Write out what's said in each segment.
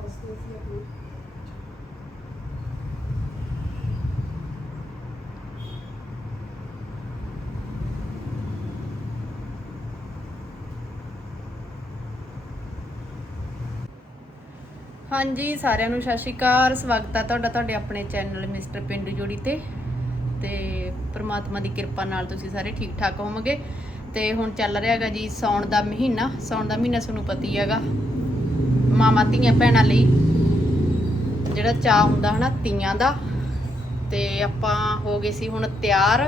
ਵਾਸਤੇ ਅਸੀਂ ਆਪਣੀ ਹਾਂਜੀ, ਸਾਰਿਆਂ ਨੂੰ ਸਤਿ ਸ਼੍ਰੀ ਅਕਾਲ। ਸਵਾਗਤ ਹੈ ਤੁਹਾਡਾ ਤੁਹਾਡੇ ਆਪਣੇ ਚੈਨਲ ਮਿਸਟਰ ਪਿੰਡੂ ਜੋੜੀ ਤੇ। ਤੇ ਪ੍ਰਮਾਤਮਾ ਦੀ ਕਿਰਪਾ ਨਾਲ ਤੁਸੀਂ ਸਾਰੇ ਠੀਕ ਠਾਕ ਹੋਵੋਗੇ। ਤੇ ਹੁਣ ਚੱਲ ਰਿਹਾ ਹੈਗਾ ਜੀ ਸੌਣ ਦਾ ਮਹੀਨਾ। ਸੌਣ ਦਾ ਮਹੀਨਾ ਤੁਹਾਨੂੰ ਪਤਾ ਹੀ ਹੈਗਾ। ਮਾਮਾ ਧੀਆਂ ਭੈਣਾਂ ਲਈ ਜਿਹੜਾ ਚਾਹ ਹੁੰਦਾ ਹਨਾ, ਤੀਆਂ ਦਾ, ਤੇ ਆਪਾਂ ਹੋ ਗਏ ਸੀ ਹੁਣ ਤਿਆਰ।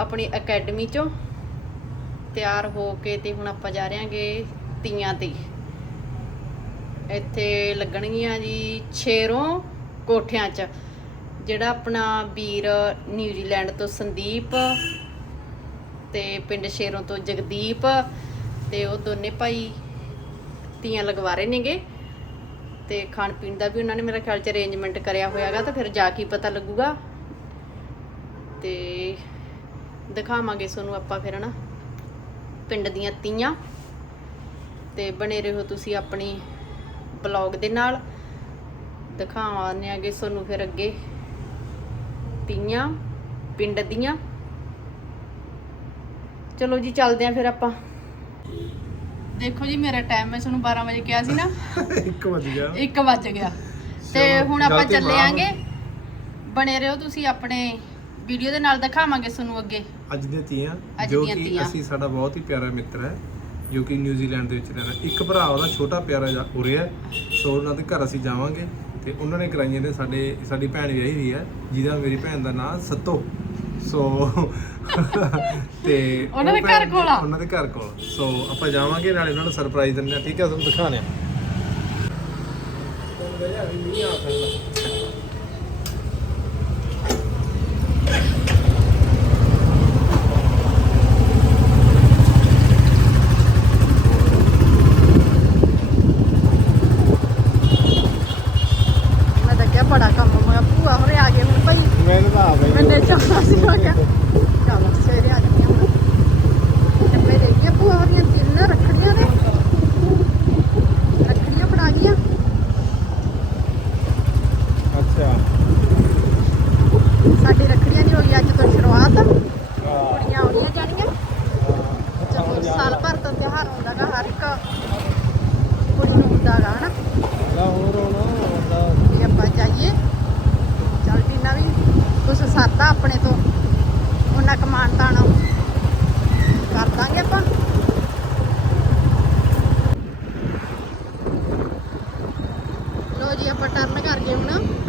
ਆਪਣੀ ਅਕੈਡਮੀ ਚੋਂ ਤਿਆਰ ਹੋ ਕੇ ਤੇ ਹੁਣ ਆਪਾਂ ਜਾ ਰਹੇ ਹਾਂਗੇ ਤੀਆਂ ਤੇ। ਇੱਥੇ ਲੱਗਣਗੀਆਂ ਜੀ ਛੇਰੋਂ ਕੋਠਿਆਂ 'ਚ, ਜਿਹੜਾ ਆਪਣਾ ਵੀਰ ਨਿਊਜ਼ੀਲੈਂਡ ਤੋਂ ਸੰਦੀਪ ਤੇ ਪਿੰਡ ਸ਼ੇਰੋਂ ਤੋਂ ਜਗਦੀਪ ਤੇ ਉਹ ਦੋਨੇ ਭਾਈ ਤੀਆਂ ਲਗਵਾ ਰਹੇ ਨੇਗੇ। ਤੇ ਖਾਣ ਪੀਣ ਦਾ ਵੀ ਉਹਨਾਂ ਨੇ ਮੇਰਾ ਖਿਆਲ ਚ ਅਰੇਂਜਮੈਂਟ ਕਰਿਆ ਹੋਇਆਗਾ ਤਾਂ ਫਿਰ ਜਾ ਕੇ ਪਤਾ ਲੱਗੂਗਾ। ਤੇ ਦਿਖਾਵਾਂਗੇ ਤੁਹਾਨੂੰ ਆਪਾਂ ਫਿਰ ਨਾ ਪਿੰਡ ਦੀਆਂ ਤੀਆਂ। ਤੇ ਬਣੇ ਰਹੋ ਤੁਸੀਂ ਆਪਣੀ ਬਲੌਗ ਦੇ ਨਾਲ। ਦਿਖਾਵਾਂਗੇ ਆਗੇ ਤੁਹਾਨੂੰ ਫਿਰ ਅੱਗੇ। ਤੀਆਂ, ਪਿੰਡ ਦੀਆਂ। ਚਲੋ ਜੀ, ਚੱਲਦੇ ਆਂ ਫਿਰ ਆਪਾਂ। ਦੇਖੋ ਜੀ ਮੇਰਾ ਟਾਈਮ ਮੈਂ ਤੁਹਾਨੂੰ 12 ਵਜੇ ਕਿਹਾ ਸੀ ਨਾ। ਇੱਕ ਵਜ ਗਿਆ। 1 ਵੱਜ ਗਿਆ। ਤੇ ਹੁਣ ਆਪਾਂ ਚੱਲੇ। ਆਂਗੇ। ਬਣੇ ਰਹੋ ਤੁਸੀਂ ਆਪਣੇ ਵੀਡੀਓ ਦੇ ਨਾਲ ਦਿਖਾਵਾਂਗੇ ਤੁਹਾਨੂੰ ਅੱਗੇ। ਅੱਜ ਦੀਆਂ ਤੀਆਂ ਜੋ ਕਿ। ਅਸੀਂ ਸਾਡਾ ਬਹੁਤ ਹੀ ਪਿਆਰਾ ਮਿੱਤਰ ਹੈ ਜੋ ਕਿ ਨਿਊਜ਼ੀਲੈਂਡ ਦੇ ਵਿੱਚ ਰਹਿੰਦਾ ਇੱਕ ਭਰਾ ਉਹਦਾ ਛੋਟਾ ਪਿਆਰਾ ਉਰੇ ਹੈ ਸੋ ਉਹਨਾਂ ਦੇ ਘਰ ਅਸੀਂ ਜਾਵਾਂਗੇ। ਤੇ ਉਹਨਾਂ ਨੇ ਕਰਾਈਆਂ ਨੇ ਸਾਡੇ ਸਾਡੀ ਭੈਣ ਵਿਆਹੀ ਹੋਈ ਹੈ ਜਿਹਦਾ ਮੇਰੀ ਭੈਣ ਦਾ ਨਾਮ ਸੱਤੋ। ਸੋ ਤੇ ਉਹਨਾਂ ਦੇ ਘਰ ਕੋਲ ਆ? ਉਹਨਾਂ ਦੇ ਘਰ ਕੋਲ। ਸੋ ਆਪਾਂ ਜਾਵਾਂਗੇ ਨਾਲੇ ਉਹਨਾਂ ਨੂੰ ਸਰਪ੍ਰਾਈਜ਼ ਦਿੰਦੇ ਆ ਠੀਕ ਹੈ ਤੁਹਾਨੂੰ ਦਿਖਾਣੇ ਆ ਮੀਂਹ ਆ ਸਕਦਾ ਮੈਂ ਤਾਂ ਕਿਹਾ ਬੜਾ ਕੰਮ ਹੋ ਗਿਆ ਭੂਆ ਹੋਰੇ ਆ ਗਏ ਹੁਣ ਭਾਈ ਮੈਨੂੰ ਤਾਂ ਆ ਗਈ ਮੈਨੇ ਚਾਹਣਾ ਸੀ ਮੈਂ ਕਿਹਾ ਚਲੋ ਸਵੇਰੇ ਆ ਜਾਂਦੀਆਂ ਹੁਣ ਤੇ ਮੈਂ ਦੇਖਿਆ ਭੂਆ ਹੋਰੀਆਂ ਤਿੰਨ ਰੱਖੜੀਆਂ ਨੇ ਰੱਖੜੀਆਂ ਫੜਾ ਗਈਆਂ ਅੱਛਾ ਸਾਡੀ ਰੱਖੜੀਆਂ ਦੀ ਹੋ ਗਈ ਅੱਜ ਤੋਂ ਸ਼ੁਰੂਆਤ ਹਾਂ ਕੁੜੀਆਂ ਆਉਣੀਆਂ ਜਾਣੀਆਂ ਚਲੋ ਸਾਲ ਭਰ ਤੋਂ ਤਿਉਹਾਰ ਹੁੰਦਾਗਾ ਹਰ ਇੱਕ ਕੁੜੀ ਨੂੰ ਹੁੰਦਾਗਾ ਹਨਾ। ਲਾ ਹੋਰ ਹੋਣਾ ਵੀ ਆਪਾਂ ਜਾਈਏ। ਚੱਲ ਜਿੰਨਾ ਵੀ ਕੁਛ ਸਾਦਾ ਆਪਣੇ ਤੋਂ ਉਹਨਾਂ ਕਮਾਨ ਤਾਣਾ ਕਰ ਦਾਂਗੇ ਆਪਾਂ। ਲੋ ਜੀ ਆਪਾਂ ਟਰਨ ਕਰ ਗਏ ਹੁਣ।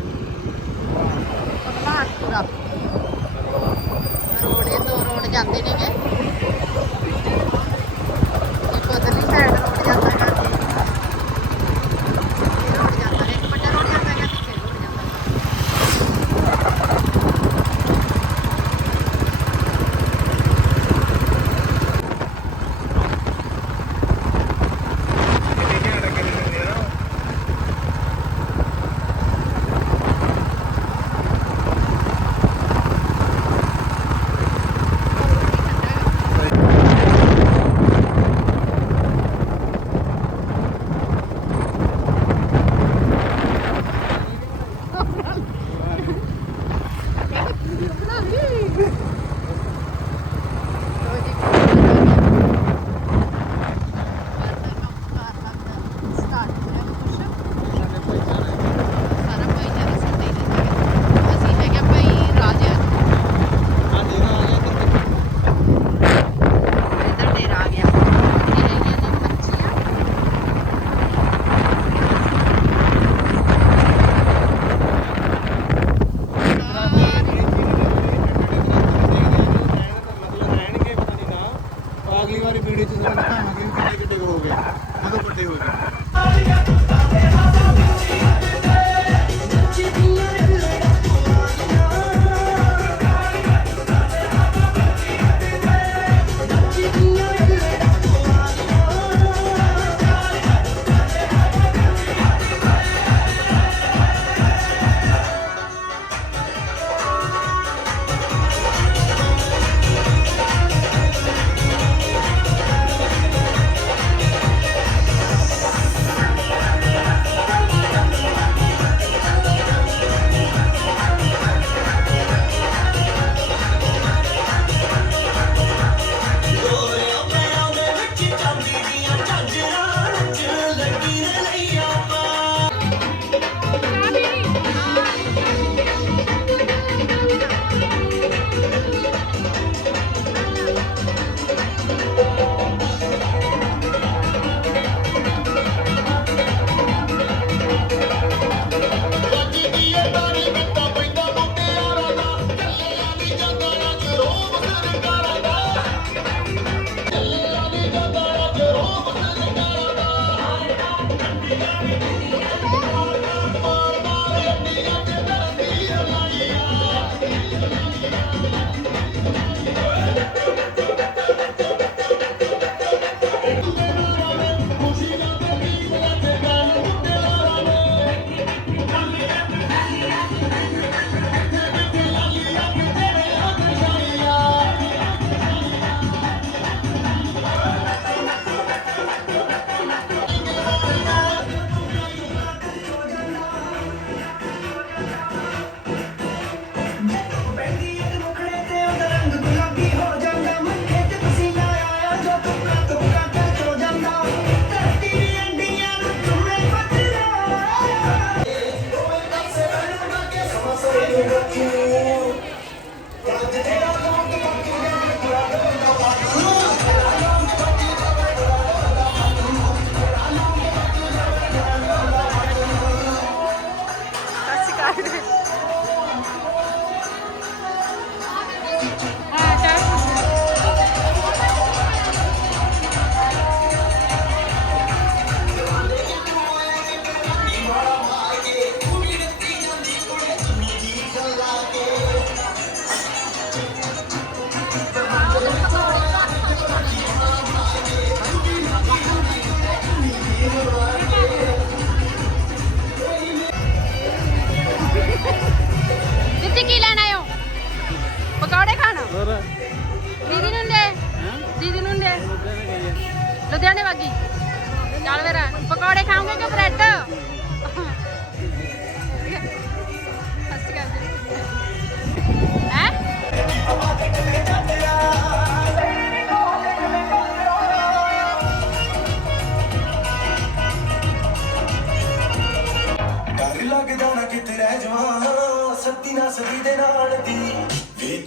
ਲੁਧਿਆਣੇ ਵਾਗੀ ਚੱਲ ਫਿਰ ਪਕੌੜੇ ਖਾਓਗੇ ਕਿ ਬ੍ਰੈਡ? ਕਿਤੇ ਰਹਿ ਜਾਵਾਂ ਸੱਤੀ ਨਾ ਸਦੀ ਦੇ ਨਾਲ ਦੀ। ਵੇ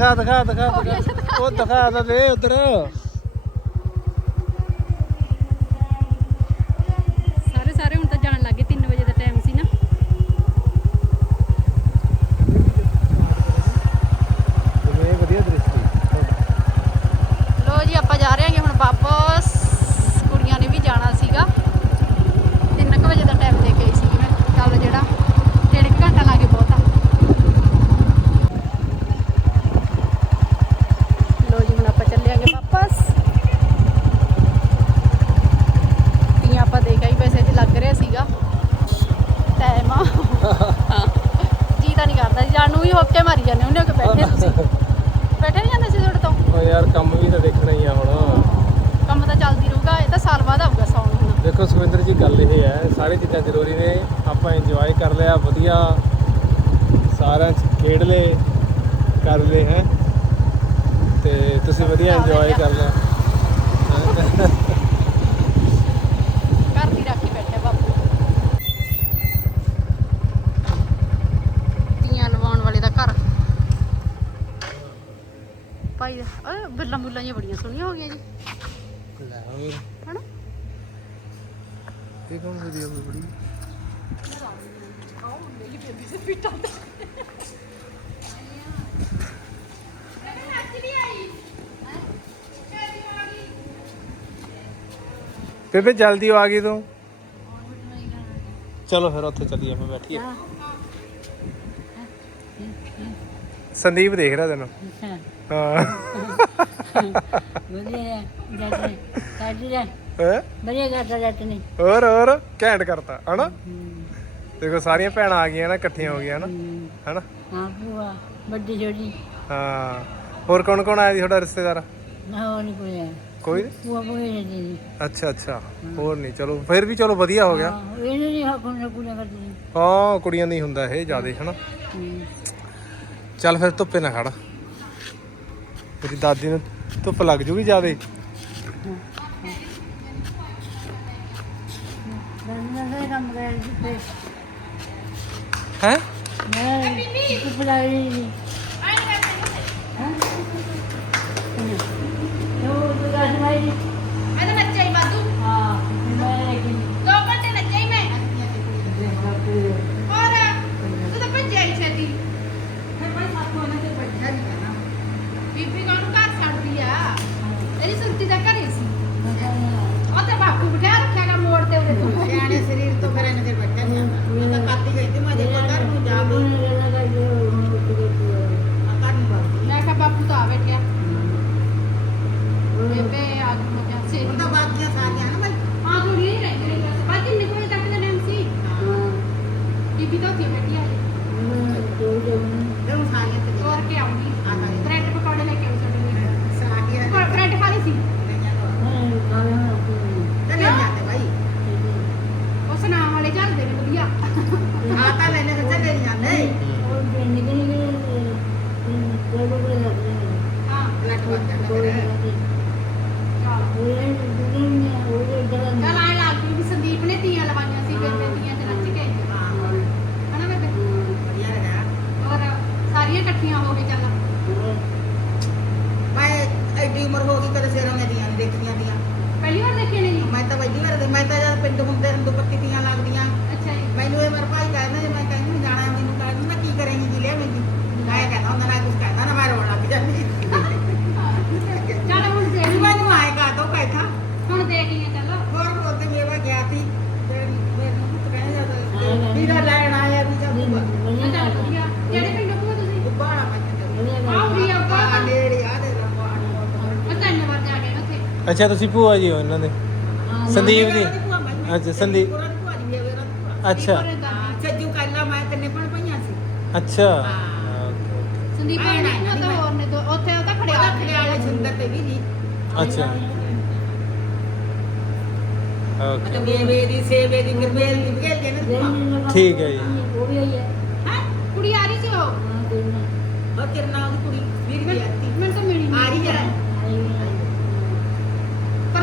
ਦਿਖਾ ਦਿਖਾ ਦਿਖਾ ਦਿਖਾ। ਉਹ ਦਿਖਾ ਦੇ ਉਧਰ ਸਾਰੇ ਸਾਰੇ ਹੁਣ ਤਾਂ ਜਾਣ ਲੱਗੇ 3 ਵਜੇ ਦਾ ਟਾਈਮ ਸੀ ਨਾ ਜਿਵੇਂ ਵਧੀਆ ਦ੍ਰਿਸ਼ਟੀ ਲੋ ਜੀ ਆਪਾਂ ਜਾ ਰਹੇ ਹਾਂਗੇ ਹੁਣ ਵਾਪਸ ਕੁੜੀਆਂ ਨੇ ਵੀ ਜਾਣਾ ਸੀਗਾ 3 ਵਜੇ ਦਾ ਟਾਈਮ ਦੇ ਕੇ ਆਈ ਸੀਗੀ ਮੈਂ ਚੱਲ ਜਿਹੜਾ ਡੇਢ ਕੁ ਘੰਟਾ ਲਾ ਕੇ ਬਹੁਤ ਆ ਲੋ ਜੀ ਹੁਣ ਆਪਾਂ ਚੱਲੇ ਆਂਗੇ ਵਾਪਸ ਤੀਆਂ ਆਪਾਂ ਦੇਖ ਆਈ ਵੈਸੇ ਤੇ ਲੱਗ ਰਿਹਾ ਸੀਗਾ ਟਾਈਮ ਆ ਜੀ ਤਾਂ ਨਹੀਂ ਕਰਦਾ ਸੀ ਜਾਣ ਨੂੰ ਵੀ ਹੋਕੇ ਮਾਰੀ ਜਾਂਦੇ ਉਹਨੇ ਕਿ ਬੈਠੇ ਤੁਸੀਂ ਬੈਠੇ ਨਹੀਂ ਜਾਂਦੇ ਸੀ ਤੁਹਾਡੇ ਤੋਂ ਓ ਯਾਰ ਕੰਮ ਵੀ ਤਾਂ ਦੇਖਣਾ ਹੀ ਆ ਹੁਣ ਕੰਮ ਤਾਂ ਚੱਲਦੀ ਰਹੂਗਾ ਇਹ ਤਾਂ ਸਾਲ ਬਾਅਦ ਆਊਗਾ ਸੌਣ ਹੁਣ ਦੇਖੋ ਸੁਖਿੰਦਰ ਜੀ ਗੱਲ ਇਹ ਹੈ ਸਾਰੀ ਚੀਜ਼ਾਂ ਜ਼ਰੂਰੀ ਨੇ ਆਪਾਂ ਇੰਜੋਏ ਕਰ ਲਿਆ ਵਧੀਆ ਸਾਰਿਆਂ ਚ ਖੇਡ ਲਏ ਕਰ ਲਏ ਹੈ। ਤੇ ਤੁਸੀਂ ਵਧੀਆ ਇੰਜੋਏ ਕਰ ਲਿਆ ਭਾਈ ਓਏ ਬਿੱਲਾਂ ਬੁੱਲਾਂ ਜਿਹੀਆਂ ਬੜੀਆਂ ਸੋਹਣੀਆਂ ਹੋ ਗਈਆਂ ਜੀ। ਲੈ ਹੋਰ। ਹਨਾ? ਇਹ ਕੌਣ ਵੀਡੀਓ ਬੜੀ ਬੇਬੇ ਜਲਦੀ ਆ ਗਈ ਤੂੰ। ਚਲੋ ਫਿਰ ਉੱਥੇ ਚੱਲੀਏ ਆਪਾਂ ਬੈਠੀਏ ਸੰਦੀਪ ਦੇਖ ਰਿਹਾ ਤੈਨੂੰ। ਹਾਂ। ਵਧੀਆ ਜਾਂਦੇ ਕਾਜੀ ਦਾ ਹੈਂ? ਵਧੀਆ ਕਰਦਾ ਜਾਂਦੇ ਨੇ। ਹੋਰ ਹੋਰ ਘੈਂਟ ਕਰਤਾ ਹਨਾ? ਦੇਖੋ ਸਾਰੀਆਂ ਭੈਣਾਂ ਆ ਗਈਆਂ ਨਾ ਇਕੱਠੀਆਂ ਹੋ ਗਈਆਂ ਹਨਾ? ਹਾਂ ਭੂਆ ਵੱਡੀ ਛੋਟੀ। ਹਾਂ। ਹੋਰ ਕੌਣ ਕੌਣ ਆਇਆ ਜੀ ਤੁਹਾਡਾ ਰਿਸ਼ਤੇਦਾਰ? ਨਾ ਉਹ ਨਹੀਂ ਕੋਈ ਹੈ ਕੋਈ ਨੀ? ਭੂਆ ਭੂਆ ਨੇ ਦੀ ਅੱਛਾ ਅੱਛਾ। ਹੋਰ ਨਹੀਂ ਚਲੋ ਫਿਰ ਵੀ ਚਲੋ ਵਧੀਆ ਹੋ ਗਿਆ। ਹਾਂ ਇਹਨੇ ਨਹੀਂ ਹੱਕ ਨੂੰ ਪੂਰਾ ਕਰਦੀ। ਹਾਂ ਕੁੜੀਆਂ ਨਹੀਂ ਹੁੰਦਾ ਇਹ ਜਿਆਦੇ ਹਨਾ? ਹੂੰ। ਚੱਲ ਫਿਰ ਧੁੱਪੇ ਨਾ ਖੜ। ਤੇਰੀ ਦਾਦੀ ਨੂੰ ਧੁੱਪ ਲੱਗ ਜੂਗੀ ਜਿਆਦੇ। ਕੰਮ ਕਰ ਦਿੱਤੇ ਹੈ? ਮੈਂ ਕੁਪ ਲਾਈ ਨਹੀਂ। ਉਹ ਤੂੰ ਦੱਸ ਮਾਈ ਮੈਂ ਤਾਂ ਨੱਚਿਆ ਹੀ ਵਾਧੂ ਹਾਂ ਮੈਂ ਕਿ 2 ਘੰਟੇ ਨੱਚਿਆ ਹੀ ਮੈਂ ਹੋਰ ਤੂੰ ਤਾਂ ਭੱਜਿਆ ਹੀ ਛੇਤੀ ਫਿਰ ਭਾਈ ਸਾਥੋਂ ਇਹਨਾਂ ਤੇ ਬੈਠਾ ਨਹੀਂ ਕਰਨਾ ਬੀਬੀ ਕਾਹਨੂੰ ਘਰ ਛੱਡਦੀ ਆ ਤੇਰੀ ਸੁਰਤੀ ਦਾ ਘਰੇ ਸੀ ਉਹ ਤੇ ਬਾਪੂ ਬਿਠਾ ਰੱਖਿਆਗਾ ਮੋੜ ਤੇ ਉਹਦੇ ਤੋਂ ਸਿਆਣੇ ਸਰੀਰ ਤੋਂ ਫਿਰ ਇਹਨੇ ਤੇ ਬੱਚਾ ਨਹੀਂ ਆਉਂਦਾ ਮੈਂ ਤਾਂ ਕਾਤੀ ਗਈ ਤੇ ਮੈਂ ਦੇਖੋ ਘਰ ਨੂੰ ਜਾ ਕੇ ਘਰ ਨੂੰ ਬਾਕੀ ਮੈਂ ਕਿਹਾ ਬਾਪੂ ਤਾਂ ਆ ਬੈਠਿਆ ਬੇਬੇ ਆ ਗਈ ਮੈਂ ਕਿਹਾ ਸੇਰੀ ਉਹ ਤਾਂ ਬਾਕੀਆਂ ਸਾਰੀਆਂ ਹਨ ਭਾਈ ਹਾਂ ਥੋੜੀ ਹੀ ਰਹਿ ਗਈ ਬਾਅਦ ਕਿੰਨੇ ਕੁ ਵਜੇ ਤੱਕ ਦਾ ਟਾਈਮ ਸੀ ਬੀਬੀ ਤਾਂ ਉੱਥੇ ਬੈਠੀ ਆ ਤੇ ਉਹ ਸਾਰੀਆਂ ਤੇ ਤੋਰ ਕੇ ਆਉਂਗੀ ਆ ਗਈ ਬ੍ਰੈਡ ਪਕੌੜੇ ਲੈ ਕੇ ਆਉਂ ਸਾਡੇ ਲਈ ਸਾਰੀਆਂ ਬ੍ਰੈਡ ਖਾ ਲਈ ਸੀ ਤੇ ਲੈ ਜਾਂਦੇ ਭਾਈ ਉਸ ਨਾਮ ਵਾਲੇ ਚੱਲਦੇ ਨੇ ਵਧੀਆ ਆ ਤਾਂ ਲੈਣੇ ਤੇ ਚੱਲੇ ਨਹੀਂ ਜਾਂਦੇ ਹਾਂ ਲੱਟ ਵੱਜ ਜਾਂਦਾ ਫਿਰ ਚੱਲ ਚੱਲ ਆਏ ਲੱਗ ਗਈ ਵੀ ਸੰਦੀਪ ਨੇ ਤੀਆਂ ਲਵਾਈਆਂ ਸੀ ਬੇਬੇ ਤੀਆਂ ਚ ਨੱਚ ਕੇ ਹਾਂ ਹਨਾ ਬੇਬੇ ਵਧੀਆ ਰਿਹਾ ਔਰ ਸਾਰੀਆਂ ਇਕੱਠੀਆਂ ਹੋ ਕੇ ਚੱਲ ਮੈਂ ਐਡੀ ਉਮਰ ਹੋ ਗਈ ਕਦੇ ਸਿਰਾਂ ਦੀਆਂ ਨਹੀਂ ਦੇਖੀਆਂ ਦੀਆਂ ਪਹਿਲੀ ਵਾਰ ਦੇਖੇ ਨੇ ਜੀ ਮੈਂ ਤਾਂ ਵੱਡੀ ਵਾਰ ਮੈਂ ਤਾਂ ਜਦ ਪਿੰਡ ਹੁੰਦੇ ਹੰਦੂ ਪੱਤੀ ਦੀਆਂ ਲੱਗਦੀਆਂ ਅੱਛਾ ਜੀ ਮੈਨੂੰ ਇਹ ਮੇਰਾ ਭਾਈ ਕਹਿੰਦਾ ਜੇ ਮੈਂ ਕਹਿੰਦੀ ਨੂੰ ਜਾਣਾ ਮੈਨੂੰ ਕਹਿੰਦਾ ਮੈਂ ਕੀ ਕਰੇਂਗੀ ਜੀ ਲਿਆ ਮੈਨੂੰ ਮੈਂ ਕਹਿੰਦਾ ਹੁੰਦਾ ਨਾ ਕੁਝ ਕਹਿੰਦਾ ਨਾ ਮੈਂ ਰੋਣ ਲੱਗ ਜਾਂਦੀ ਚੱਲ ਹੁਣ ਦੇਖ ਇਹ ਮੈਨੂੰ ਆਏ ਕਾ ਤੋ ਕਹਿਤਾ ਹੁਣ ਦੇਖ ਲਈਏ ਚੱਲ ਹੋਰ ਉਹਦੇ ਮੇਰਾ ਗਿਆ ਸੀ ਤੇ ਮੈਨੂੰ ਪੁੱਤ ਕਹਿੰਦਾ ਜਦ ਵੀਰਾ ਲੈਣ ਆਇਆ ਵੀ ਜਦ ਚੱਲ ਵਧੀਆ ਕਿਹੜੇ ਪਿੰਡ ਤੋਂ ਤੁਸੀਂ ਗੁੱਬਾੜਾ ਮੈਂ ਆਹ ਵੀ ਆਪਾਂ ਆ ਨੇੜੇ ਆ ਦੇ ਰੰਗਵਾੜ ਮੈਂ ਤਿੰਨ ਵਾਰ ਜਾ ਕੇ ਉੱਥੇ ਅੱਛਾ ਤੁਸੀਂ ਭੂਆ ਜੀ ਹੋ ਇਹਨਾਂ ਦੇ? ਸੰਦੀਪ ਦੀ ਅੱਛਾ, ਸੰਦੀਪ। ਅੱਛਾ। ਸੱਜੂ ਕੱਲਾ ਮੈਂ ਤਿੰਨੇ ਪਣ ਪਈਆਂ ਸੀ। ਅੱਛਾ। ਸੰਦੀਪ ਭੈਣ ਨਾ ਤਾਂ। ਹੋਰ ਨੇ ਦੋ ਉੱਥੇ ਉਹ ਤਾਂ ਖੜਿਆ ਸੁੰਦਰ ਤੇ ਵੀ ਜੀ ਅੱਛਾ। ਓਕੇ। ਮਤਲਬ ਮੇਵੇ ਦੀ ਸੇਵੇ ਦੀ ਗਰਮੇਲ ਦੀ ਬਗੇਲ ਜੇ ਨਾ ਠੀਕ ਹੈ ਜੀ। ਉਹ ਵੀ ਆਈ ਹੈ। ਹਾਂ? ਕੁੜੀ ਆ ਰਹੀ ਸੀ ਉਹ? ਹਾਂ ਕੋਈ ਨਾ ਉਹ ਕਿਰਨਾ ਉਹਦੀ ਕੁੜੀ ਵੀਰ ਦੀ ਆਤੀ ਮੈਨੂੰ ਤਾਂ ਮਿਲੀ ਆ ਰਹੀ ਹੈ।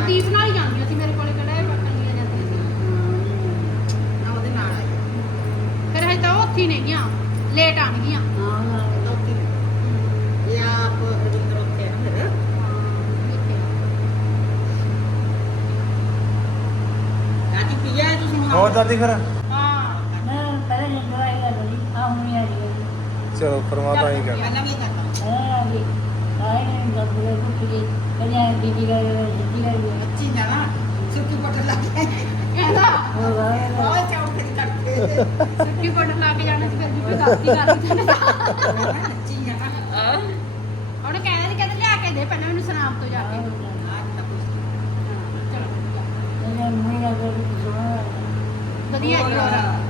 ਦੀਪ ਨਾਲ ਹੀ ਜਾਂਦੀਆਂ ਸੀ ਮੇਰੇ ਕੋਲੇ ਕਿਹੜਾ ਇਹ ਕੱਲੀਆਂ ਜਾਂਦੀਆਂ ਸੀ। ਨਾ ਉਹਦੇ ਨਾਲ ਆਈ। ਫਿਰ ਹਜੇ ਤਾਂ ਉਹ ਉੱਥੇ ਹੀ ਨੇਗੀਆਂ ਲੇਟ ਆਣਗੀਆਂ ਹਾਂ ਹਾਂ ਦੋਤੀ ਇਹ ਆਪ ਰਵਿੰਦਰ ਉੱਥੇ ਆ ਨਾ ਫਿਰ। ਕਾਜੀ ਪੀਆ ਤੁਸੀਂ ਹੁਣ ਹੋਰ ਦਾਦੀ ਫਿਰ? ਹਾਂ। ਮੈਂ ਪਹਿਲੇ ਨੰਬਰ ਆਇਆ ਬਲੀ ਆ ਹੁਣ ਆ। ਰਹੀ ਚਲੋ ਪਰਮਾਤਮਾ ਹੀ ਕਰ ਪਹਿਲਾਂ ਵੀ ਕਰਦਾ। ਹਾਂ ਜੀ ਆ ਗਈ ਆਏ ਨੇ ਗੱਬਰੇ ਕੁੱਟ ਗਈ ਸੁੱਕੀ ਪੱਟ ਲੱਗ ਗਿਆ ਬਹੁਤ ਚੌੜ ਖੜੀ ਸੁੱਕੀ ਪੱਟ ਲਾ ਕੇ ਜਾਣਾ ਫਿਰ ਵੀ ਗਲਤੀ ਕਰ ਦਿੱਤੀ ਬੱਚੀ ਜਾਣਾ ਉਹਨੇ ਕਹਿੰਦਾ ਸੀ ਲਿਆ ਕੇ ਦੇ ਪਹਿਲਾਂ ਮੈਨੂੰ ਸਨਾਮ ਤੋਂ ਜਾ ਕੇ ਵਧੀਆ ਜੀ ਹੋਰ।